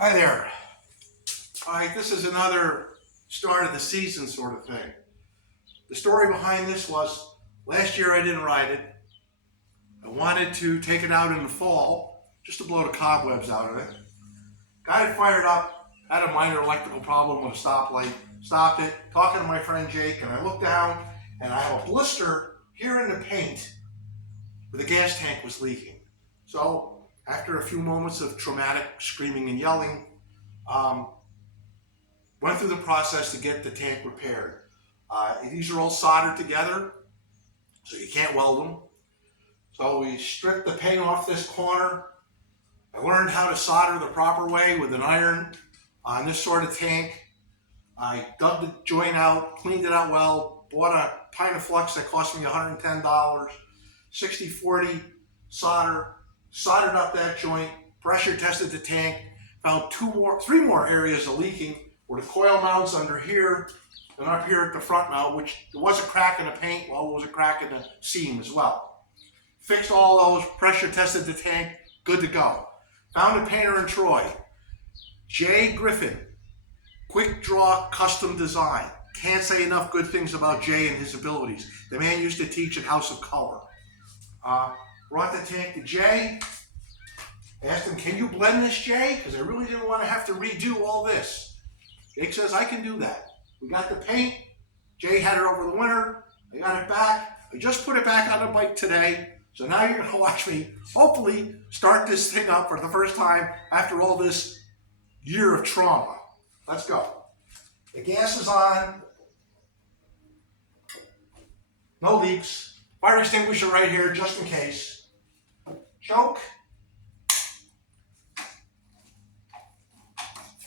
Hi there. All right, this is another start of the season sort of thing. The story behind this was last year I didn't ride it. I wanted to take it out in the fall just to blow the cobwebs out of it. Got it fired up, had a minor electrical problem with a stoplight, stopped it, talking to my friend Jake, and I looked down and I have a blister here in the paint where the gas tank was leaking. So after a few moments of traumatic screaming and yelling, went through the process to get the tank repaired. These are all soldered together, so you can't weld them. So we stripped the paint off this corner. I learned how to solder the proper way with an iron on this sort of tank. I dug the joint out, cleaned it out well, bought a pint of flux that cost me $110, 60-40 solder, soldered up that joint, pressure tested the tank, found three more areas of leaking where the coil mounts under here and up here at the front mount, which there was a crack in the paint, well, there was a crack in the seam as well. Fixed all those, pressure tested the tank, good to go. Found a painter in Troy, Griffen, quick draw, custom design. Can't say enough good things about Jay and his abilities. The man used to teach at House of Color. Brought the tank to Jay, asked him, can you blend this, Jay? Because I really didn't want to have to redo all this. Jake says, I can do that. We got the paint. Jay had it over the winter. I got it back. I just put it back on the bike today. So now you're going to watch me, hopefully, start this thing up for the first time after all this year of trauma. Let's go. The gas is on. No leaks. Fire extinguisher right here, just in case. Choke.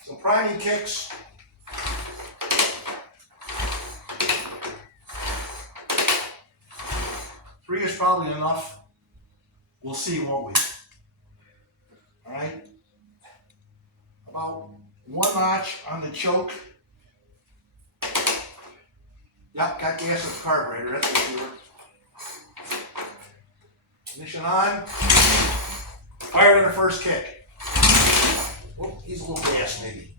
Some priming kicks. Three is probably enough. We'll see, won't we? All right. About one notch on the choke. Yep, got gas in the carburetor, that's for sure. Ignition on. Fired on the first kick. Oh, he's a little gas maybe.